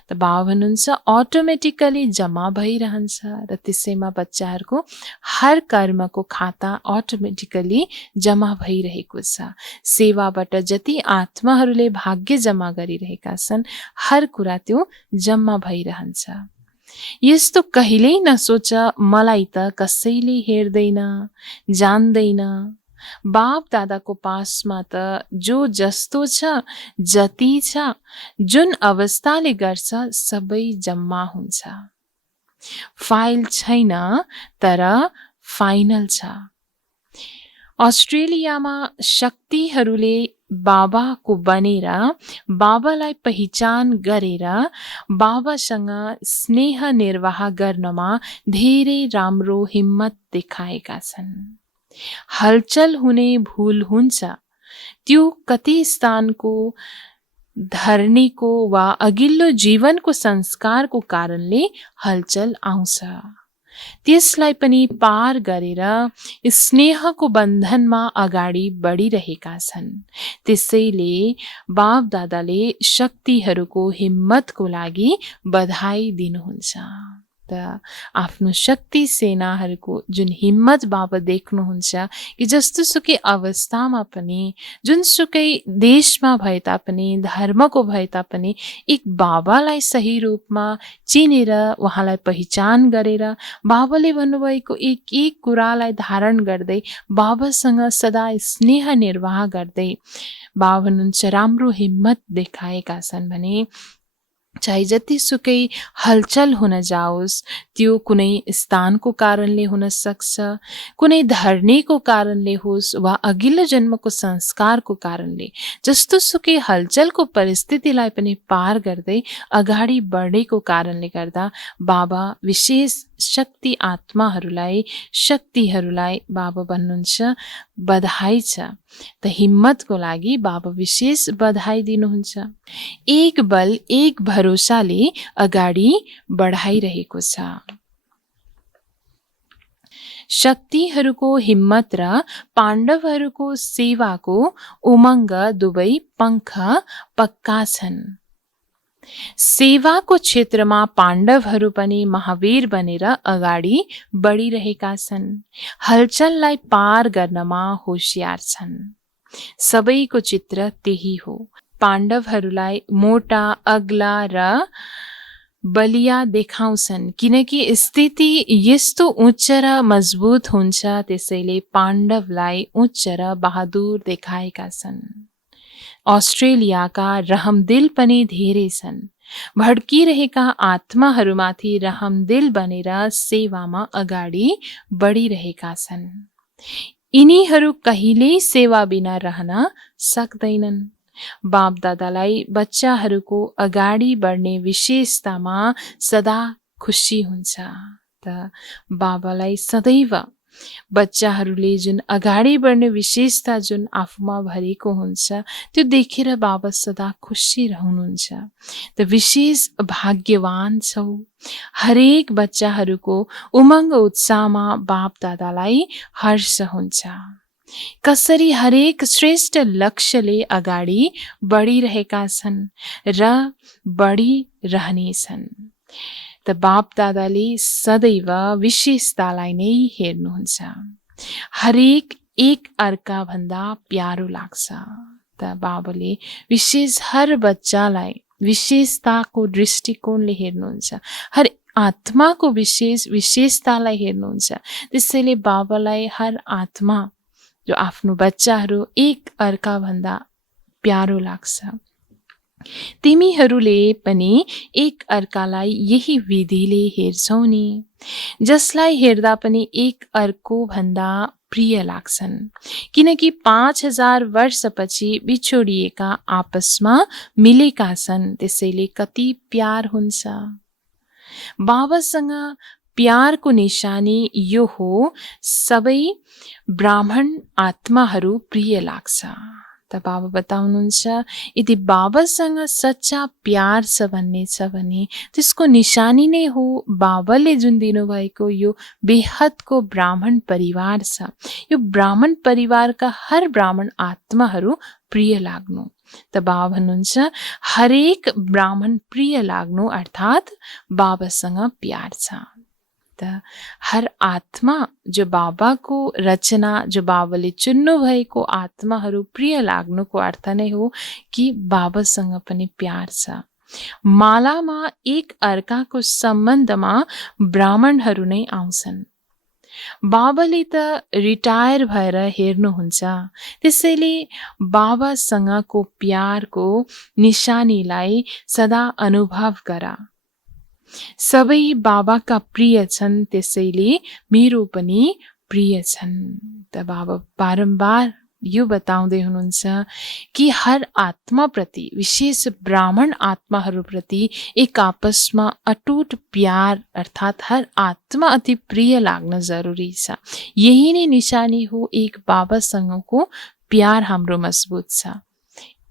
त बाबा भन्नुहुन्छ अटोमेटिकली जम्मा भइरहन्छ र त्यसैमा बच्चाहरूको हर कर्मको खाता अटोमेटिकली जम्मा भइरहेको छ। सेवाबाट जति आत्माहरूले भाग्य जम्मा गरिरहेका छन् हर कुरा त्यो जम्मा भइरहन्छ। यस्तो कहिल्यै नसोच मलाई त कसैले हेर्दैन, जान्दैन। बाप दादाको पासमा त जो जस्तो छ, जति छ, जुन अवस्थाले गर्छ सबै जम्मा हुन्छ। फाइल छैन तर फाइनल छ। अस्ट्रेलियामा शक्तिहरूले बाबाको बनेर बाबालाई पहिचान गरेर बाबासँग स्नेह निर्वाह गर्नमा धेरै राम्रो हिम्मत देखाएका छन्। हलचल हुने भूल हुन्छ, त्यो कति स्थानको धर्नीको वा अघिल्लो जीवनको संस्कारको कारणले हलचल आउँछ। त्यसलाई पनि पार गरेर स्नेहको बन्धनमा अगाडि बढिरहेका छन्। त्यसैले बाप दादाले शक्तिहरूको हिम्मतको लागि बधाई दिनुहुन्छ। त आफ्नो शक्ति सेनाहरूको जुन हिम्मत बाबा देख्नुहुन्छ कि जस्तोसुकै अवस्थामा पनि, जुनसुकै देशमा भए तापनि, धर्मको भए तापनि एक बाबालाई सही रूपमा चिनेर उहाँलाई पहिचान गरेर बाबाले भन्नुभएको एक एक कुरालाई धारण गर्दै बाबासँग सदा स्नेह निर्वाह गर्दै बाबा भन्नुहुन्छ राम्रो हिम्मत देखाएका छन् भने चाहे जतिसुकै हलचल हुन जाओस्, त्यो कुनै स्थानको कारणले हुन सक्छ, कुनै धर्नीको कारणले होस् वा अघिल्लो जन्मको संस्कारको कारणले, जस्तोसुकै हलचलको परिस्थितिलाई पनि पार गर्दै अगाडि बढेको कारणले गर्दा बाबा विशेष शक्तिहरूलाई बाबा भन्नुहुन्छ बधाई छ। त हिम्मतको लागि बाबा विशेष बधाई दिनुहुन्छ। एक बल एक भरोसाले अगाडि बढाइरहेको छ। शक्तिहरूको हिम्मत र पाण्डवहरूको सेवाको उमङ्ग दुवै पङ्ख पक्का छन्। सेवाको क्षेत्रमा पाण्डवहरू पनि महावीर बनेर अगाडि बढिरहेका छन्। हलचललाई पार गर्नमा होशियार छन्। सबैको चित्र त्यही हो। पाण्डवहरूलाई मोटा, अग्ला र बलिया देखाउँछन्, किनकि स्थिति यस्तो उच्च र मजबुत हुन्छ, त्यसैले पाण्डवलाई उच्च र बहादुर देखाएका छन्। अस्ट्रेलियाका रहमदिल पनि धेरै छन्। भड्किरहेका आत्माहरूमाथि रहमदिल बनेर सेवामा अगाडि बढिरहेका छन्। यिनीहरू कहिल्यै सेवा बिना रहन सक्दैनन्। बाप दादालाई बच्चाहरूको अगाडि बढ्ने विशेषतामा सदा खुसी हुन्छ। त बाबालाई सदैव बच्चाहरूले जुन अगाडि बढ्ने विशेषता जुन आफूमा भरेको हुन्छ, त्यो देखेर बाबा सदा खुसी रहनुहुन्छ। त विशेष भाग्यवान छौ। हरेक बच्चाहरूको उमङ्ग उत्साहमा बाप दादालाई हर्ष हुन्छ। कसरी हरेक श्रेष्ठ लक्ष्यले अगाडि बढिरहेका छन् र बढिरहनेछन्। त बाप दादाले सदैव विशेषतालाई नै हेर्नुहुन्छ। हरेक एक अर्का भन्दा प्यारो लाग्छ। त बाबाले विशेष हर बच्चालाई विशेषताको दृष्टिकोणले हेर्नुहुन्छ। हर आत्माको विशेषतालाई हेर्नुहुन्छ। त्यसैले बाबालाई हर आत्मा जो आफ्नो बच्चाहरू एक अर्का भन्दा प्यारो लाग्छ। तिमीहरूले पनि एक अर्कालाई यही विधिले हेर्छौ नि, जसलाई हेर्दा पनि एक अर्को भन्दा प्रिय लाग्छन्, किनकि 5000 वर्षपछि बिछोडिएका आपसमा मिलेका छन्, त्यसैले कति प्यार हुन्छ। बाबासँग प्यारको निशानी यो हो, सबै ब्राह्मण आत्माहरू प्रिय लाग्छ। त बाबा बताउनुहुन्छ, यदि बाबासँग सच्चा प्यार छ भने त्यसको निशानी नै हो बाबाले जुन दिनुभएको यो बेहदको ब्राह्मण परिवार छ। यो ब्राह्मण परिवारका हर ब्राह्मण आत्माहरू प्रिय लाग्नु। त बाबा भन्नुहुन्छ, हरेक ब्राह्मण प्रिय लाग्नु अर्थात् बाबासँग प्यार छ। त हर आत्मा जो बाबाको रचना, जो बाबाले चुन्नु भएको आत्माहरू प्रिय लाग्नुको अर्थ नै हो कि बाबासँग पनि प्यार छ। मालामा एक अर्काको सम्बन्धमा ब्राह्मणहरू नै आउँछन्। बाबाले त रिटायर भएर हेर्नुहुन्छ, त्यसैले बाबासँगको प्यारको निशानीलाई सदा अनुभव गर। सबै बाबाका प्रिय छन्, त्यसैले मेरो पनि प्रिय छन्। त बाबा बारम्बार यो बताउँदै हुनुहुन्छ कि हर आत्माप्रति, विशेष ब्राह्मण आत्माहरूप्रति एक आपसमा अटुट प्यार अर्थात् हर आत्मा अति प्रिय लाग्न जरुरी छ। यही नै निशानी हो एक बाबासँगको प्यार हाम्रो मजबुत छ।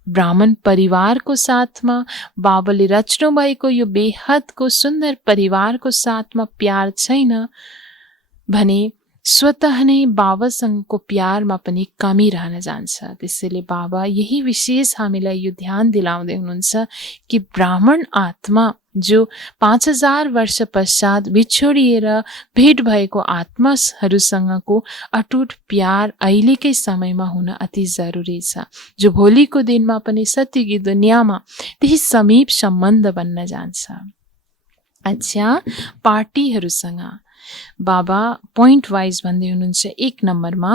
ब्राह्मण परिवारको साथमा बाबाले रच्नु भएको यो बेहदको सुन्दर परिवारको साथमा प्यार छैन भने स्वतः नै बाबासँगको प्यारमा पनि कमी रहन जान्छ। त्यसैले बाबा यही विशेष हामीलाई यो ध्यान दिलाउँदै हुनुहुन्छ कि ब्राह्मण आत्मा जो 5000 वर्ष पश्चात बिछोडिएर भेट भएको आत्माहरूसँगको अटुट प्यार अहिलेकै समयमा हुन अति जरुरी छ, जो भोलिको दिनमा पनि सत्यकी दुनियाँमा त्यही समीप सम्बन्ध बन्न जान्छ। अच्छा, पार्टीहरूसँग बाबा पोइन्ट वाइज भन्दै हुनुहुन्छ, 1 नम्बरमा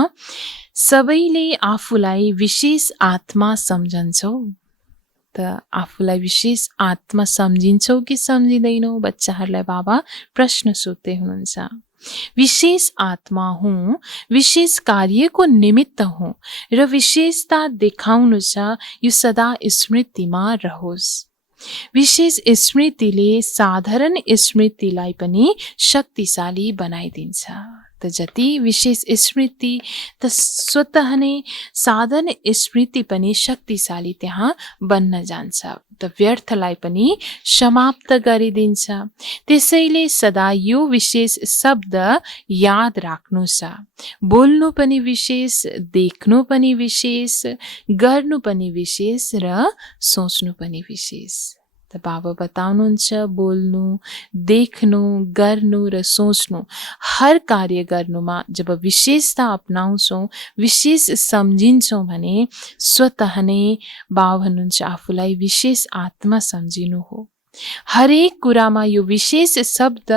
सबैले आफूलाई विशेष आत्मा सम्झन्छौ। त त आफूलाई विशेष आत्मा सम्झिन्छौ कि सम्झिँदैनौ? बच्चाहरूलाई बाबा प्रश्न सोध्दै हुनुहुन्छ। विशेष आत्मा हुँ, विशेष कार्यको निमित्त हुँ र विशेषता देखाउनु छ, यो सदा स्मृतिमा रहोस्। विशेष स्मृतिले साधारण स्मृतिलाई पनि शक्तिशाली बनाइदिन्छ। त जति विशेष स्मृति त स्वतः नै साधारण स्मृति पनि शक्तिशाली त्यहाँ बन्न जान्छ, त व्यर्थलाई पनि समाप्त गरिदिन्छ। त्यसैले सदा यो विशेष शब्द याद राख्नु छ। बोल्नु पनि विशेष, देख्नु पनि विशेष, गर्नु पनि विशेष र सोच्नु पनि विशेष। त बाबा बताउनुहुन्छ बोल्नु, देख्नु, गर्नु र सोच्नु, हर कार्य गर्नुमा जब विशेषता अपनाउँछौँ, विशेष सम्झिन्छौँ भने स्वतः नै बाबा भन्नुहुन्छ आफूलाई विशेष आत्मा सम्झिनु हो। हरेक कुरामा यो विशेष शब्द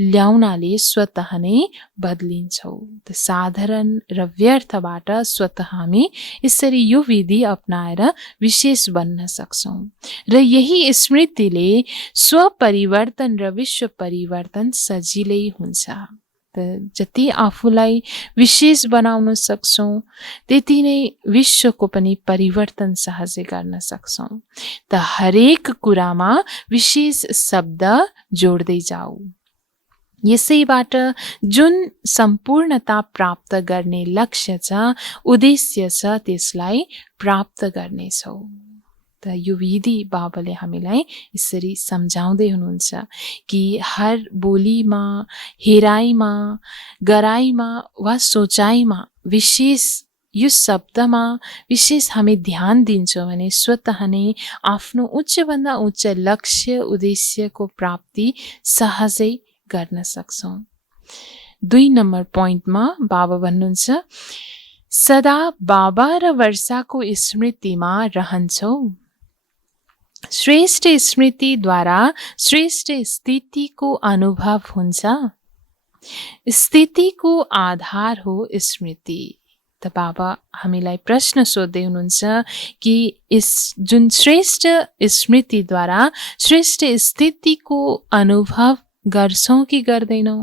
ल्याउनाले स्वतः नै बदलिन्छौ। त साधारण र व्यर्थबाट स्वतः हामी यसरी यो विधि अपनाएर विशेष बन्न सक्छौँ र यही स्मृतिले स्वपरिवर्तन र विश्व परिवर्तन सजिलै हुन्छ। त जति आफूलाई विशेष बनाउन सक्छौँ त्यति नै विश्वको पनि परिवर्तन सहजै गर्न सक्छौँ। त हरेक कुरामा विशेष शब्द जोड्दै जाऊ। यसैबाट जुन सम्पूर्णता प्राप्त गर्ने लक्ष्य छ, उद्देश्य छ, त्यसलाई प्राप्त गर्नेछौ। त यो विधि बाबाले हामीलाई यसरी सम्झाउँदै हुनुहुन्छ कि हर बोलीमा, हेराइमा, गराइमा वा सोचाइमा विशेष यो शब्दमा विशेष हामी ध्यान दिन्छौँ भने स्वतः नै आफ्नो उच्चभन्दा उच्च लक्ष्य उद्देश्यको प्राप्ति सहजै गर्न सक्छौँ। 2 नम्बर पोइन्टमा बाबा भन्नुहुन्छ सदा बाबा र वर्षाको स्मृतिमा रहन्छौ। श्रेष्ठ स्मृतिद्वारा श्रेष्ठ स्थितिको अनुभव हुन्छ। स्थितिको आधार हो स्मृति। त बाबा हामीलाई प्रश्न सोध्दै हुनुहुन्छ कि जुन श्रेष्ठ स्मृतिद्वारा श्रेष्ठ स्थितिको अनुभव गर्छौँ कि गर्दैनौ?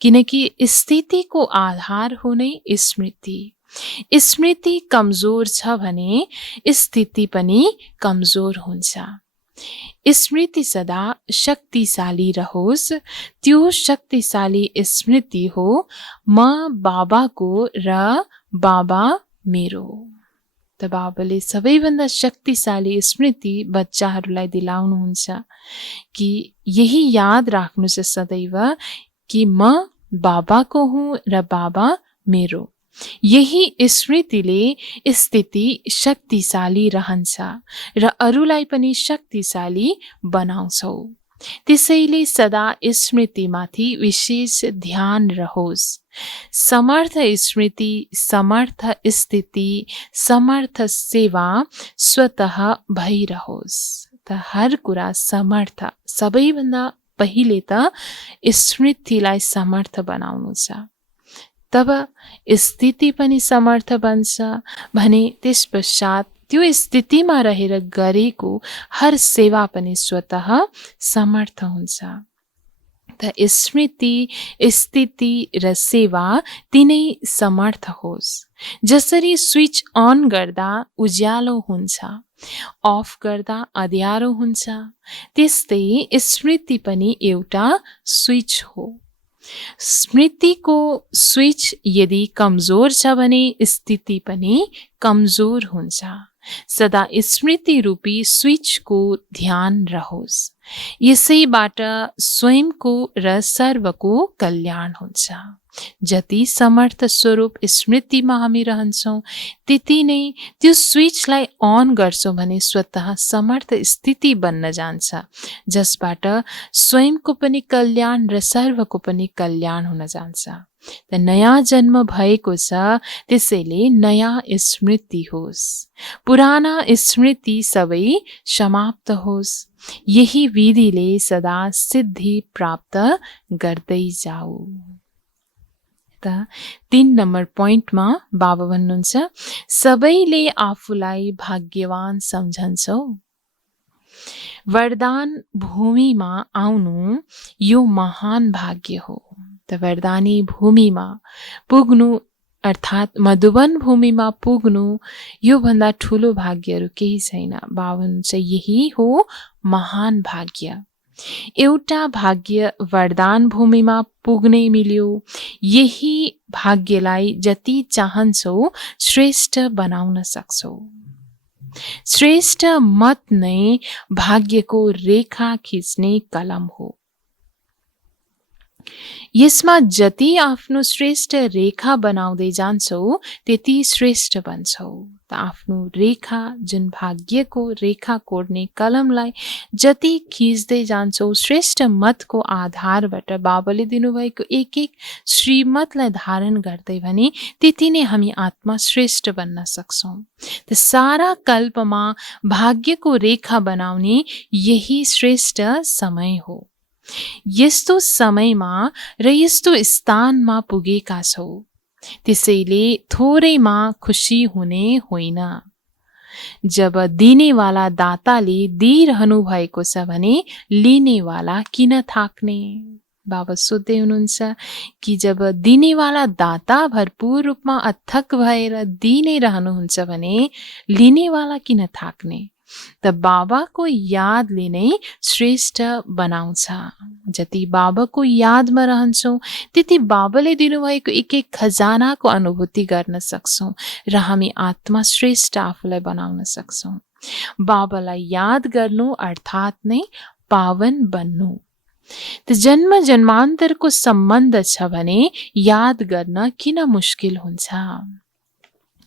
किनकि स्थितिको आधार हो नै स्मृति। स्मृति कमजोर छ भने स्थिति पनि कमजोर हुन्छ। स्मृति सदा शक्तिशाली रहोस्, त्यो शक्तिशाली स्मृति हो म बाबाको र बाबा मेरो। त बाबाले सबैभन्दा शक्तिशाली स्मृति बच्चाहरूलाई दिलाउनुहुन्छ कि यही याद राख्नु छ सदैव कि म बाबाको हुँ र बाबा मेरो। यही स्मृतिले स्थिति शक्तिशाली रहन्छ र अरूलाई पनि शक्तिशाली बनाउँछौ। त्यसैले सदा स्मृतिमाथि विशेष ध्यान रहोस्। समर्थ स्मृति, समर्थ स्थिति, समर्थ सेवा स्वतः भइरहोस्। त हर कुरा समर्थ, सबैभन्दा पहिले त स्मृतिलाई समर्थ बनाउनु छ, तब स्थिति पनि समर्थ बन्छ भने त्यसपश्चात त्यो स्थितिमा रहेर गरेको हर सेवा पनि स्वतः समर्थ हुन्छ। त स्मृति, स्थिति र सेवा तिनै समर्थ होस्। जसरी स्विच अन गर्दा उज्यालो हुन्छ, अफ गर्दा अँध्यारो हुन्छ, त्यस्तै स्मृति पनि एउटा स्विच हो। स्मृतिको स्विच यदि कमजोर छ भने स्थिति पनि कमजोर हुन्छ। सदा स्मृति रूपी स्विचको ध्यान रहोस्। यसैबाट स्वयंको र सर्वको कल्याण हुन्छ। जति समर्थ स्वरूप स्मृतिमा हामी रहन्छौँ त्यति नै त्यो स्विचलाई अन गर्छौँ भने स्वतः समर्थ स्थिति बन्न जान्छ, जसबाट स्वयंको पनि कल्याण र सर्वको पनि कल्याण हुन जान्छ। त नयाँ जन्म भएको छ, त्यसैले नयाँ स्मृति होस्, पुराना स्मृति सबै समाप्त होस्। यही विधिले सदा सिद्धि प्राप्त गर्दै जाऊ। त 3 नम्बर पोइन्टमा बाबा भन्नुहुन्छ सबैले आफूलाई भाग्यवान सम्झन्छौ। वरदान भूमिमा आउनु यो महान भाग्य हो। त वरदानी भूमिमा पुग्नु अर्थात् मधुवन भूमिमा पुग्नु योभन्दा ठुलो भाग्यहरू केही छैन। बाबा चाहिँ यही हो महान भाग्य। एउटा भाग्य वरदान भूमिमा पुग्नै मिल्यो। यही भाग्यलाई जति चाहन्छौ श्रेष्ठ बनाउन सक्छौ। श्रेष्ठ मत नै भाग्यको रेखा खिच्ने कलम हो। यसमा जति आफ्नो श्रेष्ठ रेखा बनाउँदै जान्छौ त्यति श्रेष्ठ बन्छौ। त आफ्नो रेखा जुन भाग्यको रेखा कोर्ने कलमलाई जति खिच्दै जान्छौ श्रेष्ठ मतको आधारबाट बाबाले दिनुभएको एक एक श्रीमतलाई धारण गर्दै भने त्यति नै हामी आत्मा श्रेष्ठ बन्न सक्छौँ। त सारा कल्पमा भाग्यको रेखा बनाउने यही श्रेष्ठ समय हो। यस्तो समयमा र यस्तो स्थानमा पुगेका छौ। त्यसैले थोरैमा खुसी हुने होइन। जब दिनेवाला दाताले दिइरहनु भएको छ भने लिनेवाला किन थाक्ने? बाबा सोध्दै हुनुहुन्छ कि जब दिनेवाला दाता भरपूर रूपमा अथक भएर दिइ नै रहनुहुन्छ भने लिनेवाला किन थाक्ने? त बाबाको यादले नै श्रेष्ठ बनाउँछ। जति बाबाको यादमा रहन्छौँ त्यति बाबाले दिनुभएको एक एक खजानाको अनुभूति गर्न सक्छौँ र हामी आत्मा श्रेष्ठ आफूलाई बनाउन सक्छौँ। बाबालाई याद गर्नु अर्थात् नै पावन बन्नु। त जन्म जन्मान्तरको सम्बन्ध छ भने याद गर्न किन मुस्किल हुन्छ?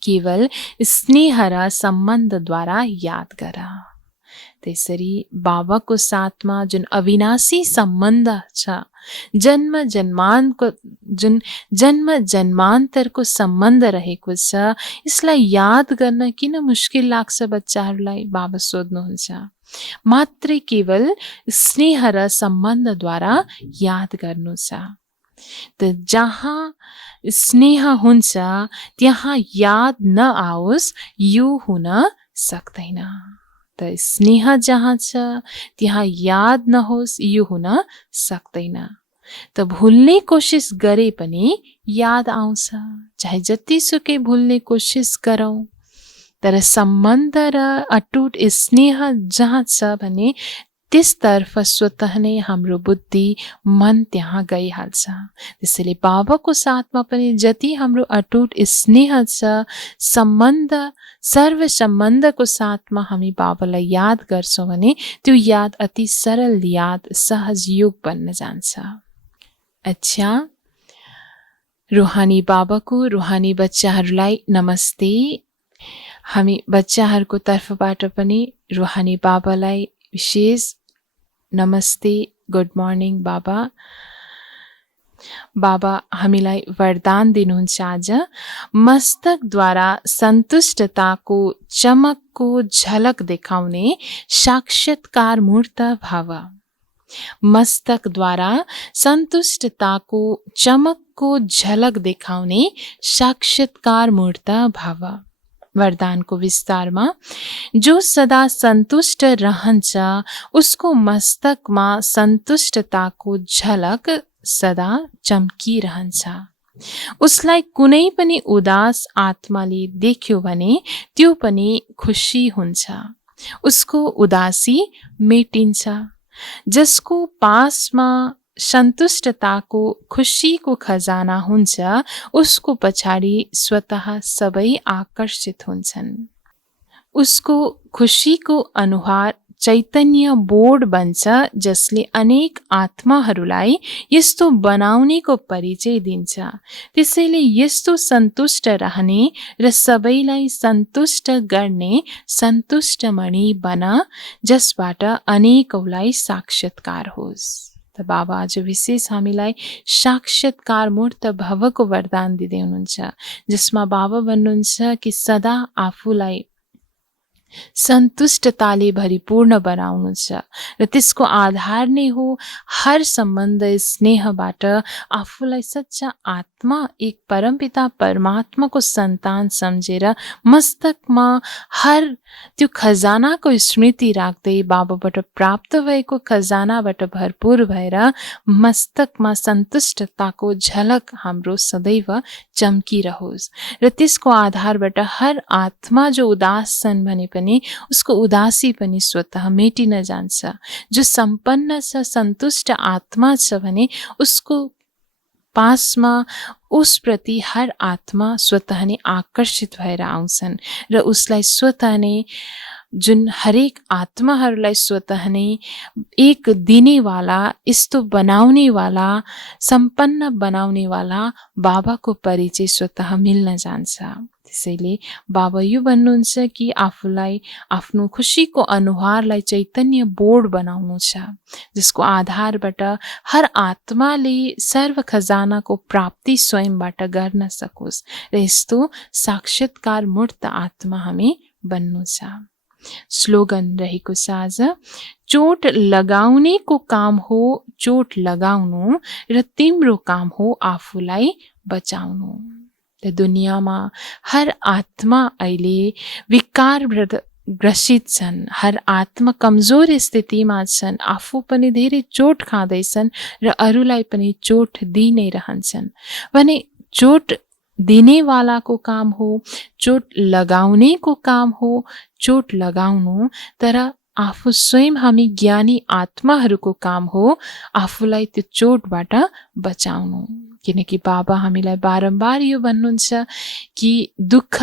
केवल स्नेह र सम्बन्धद्वारा याद गर। त्यसरी बाबाको साथमा जुन अविनाशी सम्बन्ध छ, जन्म जन्मान्तरको सम्बन्ध रहेको छ, यसलाई याद गर्न किन मुस्किल लाग्छ बच्चाहरूलाई? बाबा सोध्नुहुन्छ। मात्रै केवल स्नेह र सम्बन्धद्वारा याद गर्नु छ। त जहाँ स्नेह हुन्छ त्यहाँ याद नआओस् यो हुन सक्दैन। त स्नेह जहाँ छ त्यहाँ याद नहोस् यो हुन सक्दैन। त भुल्ने कोसिस गरे पनि याद आउँछ। चाहे जतिसुकै भुल्ने कोसिस गरौँ तर सम्बन्ध र अटुट स्नेह जहाँ छ भने त्यसतर्फ स्वतः नै हाम्रो बुद्धि मन त्यहाँ गइहाल्छ। त्यसैले बाबाको साथमा पनि जति हाम्रो अटुट स्नेह छ, सम्बन्ध सर्व सम्बन्धको साथमा हामी बाबालाई याद गर्छौँ भने त्यो याद अति सरल याद सहज योग बन्न जान्छ। अच्छा, रुहानी बाबाको रुहानी बच्चाहरूलाई नमस्ते। हामी बच्चाहरूको तर्फबाट पनि रुहानी बाबालाई विशेष नमस्ते, गुड मर्निङ बाबा। बाबा हामीलाई वरदान दिनुहुन्छ आज मस्तकद्वारा सन्तुष्टताको चमकको झलक देखाउने साक्षात्कार मूर्त भव। मस्तकद्वारा सन्तुष्टताको चमकको झलक देखाउने साक्षात्कार मूर्त भव। वरदानको विस्तारमा जो सदा सन्तुष्ट रहन्छ उसको मस्तकमा सन्तुष्टताको झलक सदा चम्किरहन्छ। उसलाई कुनै पनि उदास आत्माले देख्यो भने त्यो पनि खुसी हुन्छ। उसको उदासी मेटिन्छ। जसको पासमा सन्तुष्टताको खुसीको खजाना हुन्छ उसको पछाडि स्वतः सबै आकर्षित हुन्छन्। उसको खुसीको अनुहार चैतन्य बोर्ड बन्छ जसले अनेक आत्माहरूलाई यस्तो बनाउनेको परिचय दिन्छ। त्यसैले यस्तो सन्तुष्ट रहने र सबैलाई सन्तुष्ट गर्ने सन्तुष्टमणि बन जसबाट अनेकौलाई साक्षात्कार होस्। त बाबा आज विशेष हामीलाई साक्षात्कार मूर्त भवको वरदान दिँदै हुनुहुन्छ जसमा बाबा भन्नुहुन्छ कि सदा आफूलाई सन्तुष्टताले भरिपूर्ण बनाउनुहुन्छ र त्यसको आधार नै हो हर सम्बन्ध स्नेहबाट आफूलाई सच्चा आत्मा एक परमपिता परमात्माको सन्तान सम्झेर मस्तकमा हर त्यो खजानाको स्मृति राख्दै बाबाबाट प्राप्त भएको खजानाबाट भरपूर भएर मस्तकमा सन्तुष्टताको झलक हाम्रो सदैव चम्किरहोस् र त्यसको आधारबाट हर आत्मा जो उदास छन् भने पनि उसको उदासी पनि स्वतः मेटिन जान्छ। जो सम्पन्न छ, सन्तुष्ट आत्मा छ भने उसको पासमा उसप्रति हर आत्मा स्वतः नै आकर्षित भएर आउँछन् र उसलाई स्वतः नै जुन हरेक आत्माहरूलाई स्वतः नै एक दिनेवाला, यस्तो बनाउनेवाला, सम्पन्न बनाउनेवाला बाबाको परिचय स्वतः मिल्न जान्छ। त्यसैले बाबा यो भन्नुहुन्छ कि आफूलाई आफ्नो खुसीको अनुहारलाई चैतन्य बोर्ड बनाउनु छ, जसको आधारबाट हर आत्माले सर्व खजानाको प्राप्ति स्वयंबाट गर्न सकोस् र यस्तो साक्षात्कार मूर्त आत्मा हामी बन्नु छ। स्लोगन रहेको छ आज, चोट लगाउनेको काम हो चोट लगाउनु र तिम्रो काम हो आफूलाई बचाउनु। र दुनियाँमा हर आत्मा अहिले विकार ग्रसित छन्, हर आत्मा कमजोर स्थितिमा छन्, आफू पनि धेरै चोट खाँदैछन् र अरूलाई पनि चोट दिइ नै रहन्छन् भने चोट दिनेवालाको काम हो, चोट लगाउनेको काम हो चोट लगाउनु, तर आफू स्वयं हामी ज्ञानी आत्माहरूको काम हो आफूलाई त्यो चोटबाट बचाउनु। किनकि बाबा हामीलाई बारम्बार यो भन्नुहुन्छ कि दुःख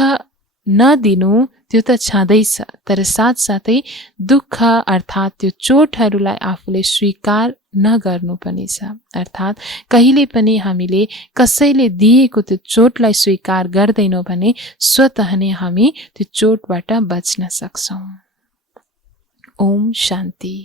नदिनु त्यो त छँदैछ, तर साथसाथै दुःख अर्थात् त्यो चोटहरूलाई आफूले स्वीकार नगर्नु पनि छ। अर्थात् कहिले पनि हामीले कसैले दिएको त्यो चोटलाई स्वीकार गर्दैनौँ भने स्वतः नै हामी त्यो चोटबाट बच्न सक्छौँ। ओम शान्ति।